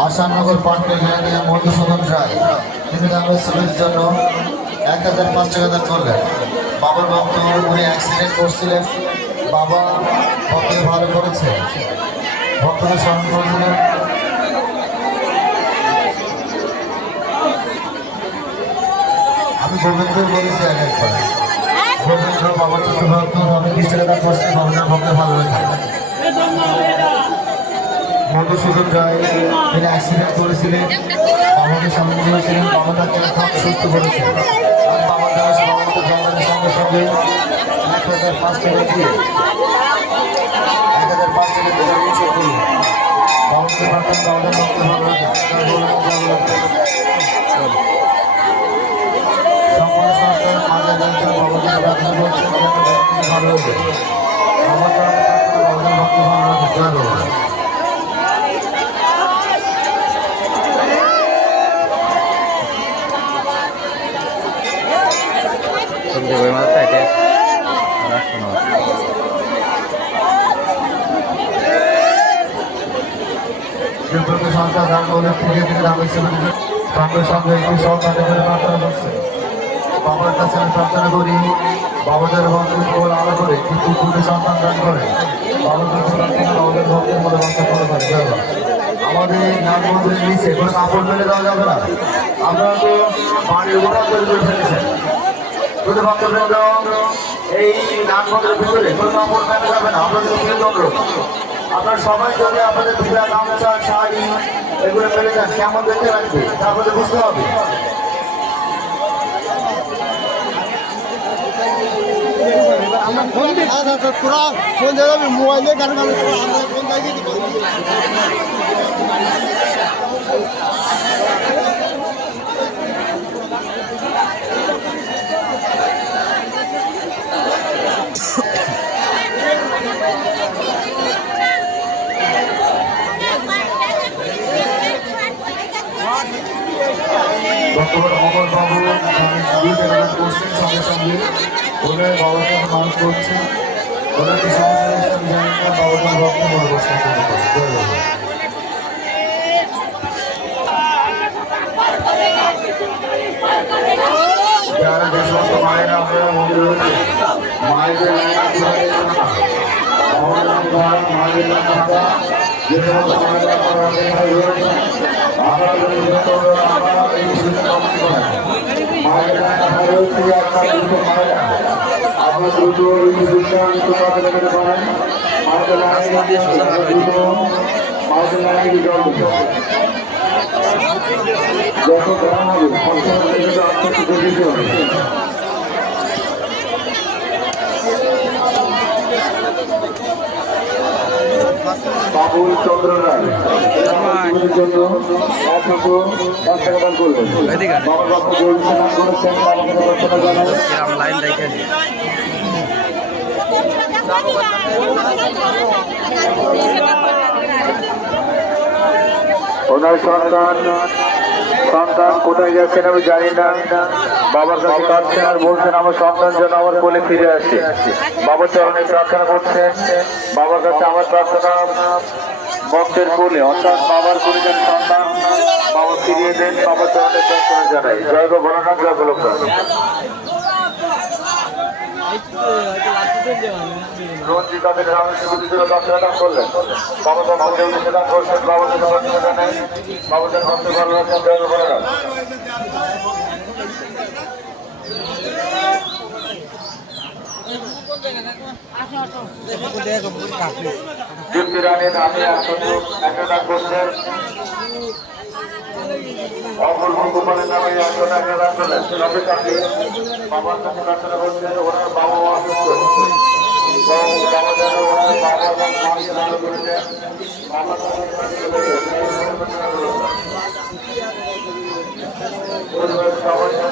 আশানগর পার্কের লেনে মধুসূদন রায়। তিনি তাদের ছেলের জন্য এক হাজার পাঁচ টাকা দান করলেন। বাবার ভক্ত উনি অ্যাক্সিডেন্ট করছিলেন। বাবা ভক্তকে ভালো করেছে। ভক্তকে স্মরণ করেছিলেন। আমি গোবিন্দ বলেছি এক একবার। গোবিন্দ বাবা ছোট ভক্ত আমি টাকা দান করছি ভক্ত ভালো থাকে মধুসূদন রায় তিনি অ্যাক্সিডেন্ট করেছিলেন বাবাকে সামনে দিয়েছিলেন বাবা এখন সুস্থ করেছে আমি বাবার দ্বারা বাবাকে জন্মের সঙ্গে সঙ্গে এক হাজার পাঁচ টাকা দিয়ে এক হাজার পাঁচ টাকা দিয়ে নিচে করি বাবাকে বাবাদের মধ্যে ভালো লাগে তার বললাম ভালো লাগে সরকার করছেন ভালো সবজি করে মাছ খাইতে রাস্তা না বিপ্লবী সরকার রামগোলের থেকে থেকে রামেশ্বরের সঙ্গে সঙ্গে একটি সরকারের জন্য প্রার্থনা করছে বাবার কাছে আমি প্রার্থনা করি বাবাদের ভক্তের উপর আলো করে কিন্তু পুরো সন্তান দান করে বাবার কাছে প্রার্থনা বাবাদের ভক্তের মনে বাচ্চা করে করে। আমাদের নাটবন্ধের নিচে কোনো কাপড় মেলে দেওয়া যাবে না। আপনারা তো বাড়ির উপর করে ফেলেছেন। শুধু এই নাটবন্ধের ভিতরে কোনো কাপড় মেলে যাবে না। কিন্তু অনুরোধ সবাই যদি আপনাদের বিড়া গামছা শাড়ি, এগুলো ফেলে যান কেমন দেখতে লাগবে, তা আপনাদের বুঝতে হবে। মোবাইলে গান গান আমরা ফোন দেখি ডক্টর অমর বাবু দুই টাকা করছেন সঙ্গে সঙ্গে। ওদের বাবাকে মানুষ করছেন ওদের কি সমস্যা হয়েছে আমি জানি না মনে করছেন জয় বাবা। যারা যে সমস্ত মায়েরা মন্দিরে রয়েছে থাকা, যে সমস্ত মায়েরা আপনারা এই সুযোগ প্রাপ্তি করেন। মায়েদের লাইন আপনারা রয়েছে, আপনারা দ্রুত মায়েরা। আপনারা দ্রুত এই সুযোগটা দ্রুত কাজে লাগাতে পারেন। মায়েদের লাইনে গিয়ে আপনারা দ্রুত মায়েদের লাইনে গিয়ে জল দিতে যত গ্রাম হবে সেটাকে আস্তে আস্তে দিতে হবে বাবুল চন্দ্র রায় জন্য একশো দশ টাকা দান এদিকে বাবা বাবু করেছেন বাবাকে জানাই ওনার সন্তান সন্তান কোথায় যাচ্ছেন আমি জানি না। বাবার কাছে কাঁদছেন আর বলছেন, আমার সন্তান যেন আমার কোলে ফিরে আসে। বাবার চরণে প্রার্থনা করছেন, বাবার কাছে আমার প্রার্থনা। ভক্তের কোলে, অর্থাৎ বাবার কোলে যেন সন্তান বাবা ফিরিয়ে দেন, বাবার চরণে প্রার্থনা জানাই। জয় গো ভোলানাথ জয় রঞ্জিত তাদের গ্রামের সুবিধা দশ টাকা করলেন বাবা তো ভক্তের উদ্দেশ্যে দান করছেন বাবাকে প্রার্থনা জানাই বাবাদের ভক্ত ভালো একটা করছেন অপূর্ব বাবার কাছে প্রার্থনা করছেন ওনার বাবা মা অসুস্থ এবং বাবা যেন ওনার সবাই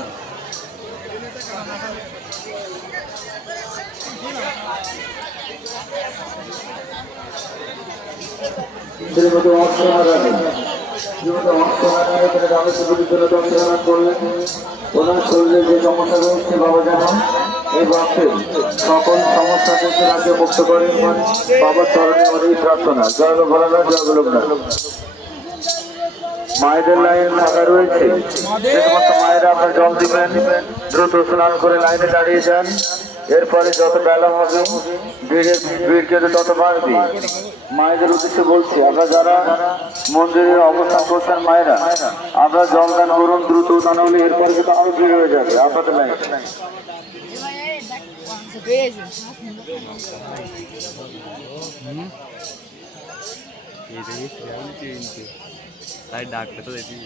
শ্রীমতী শ্রীমতী রামের ছবির জন্য করলেন। ওনার শরীরে যে সমস্যা রয়েছে, বাবা যেন এই বাক্যে সকল সমস্যা থেকে রাজ্য মুক্ত করেন বাবার চরণে এই প্রার্থনা, জয় ভোলানাথ জয় গোলকনাথ মায়েদের লাইন ফাঁকা রয়েছে। মায়েরা আপনার জল দিবেন, দ্রুত স্নান করে লাইনে দাঁড়িয়ে যান। এরপরে যত বেলা হবে ভিড়ের ভিড় কিন্তু তত বাড়বে। মায়েদের উদ্দেশ্যে বলছি আপনারা যারা মন্দিরের অবস্থান করছেন মায়েরা আপনারা জল দান করুন, দ্রুত তা নাহলে এরপরে কিন্তু আরও ভিড় হয়ে যাবে, আপনাদের লাইন এই দেখি তাই ডাকতে তো দেখি।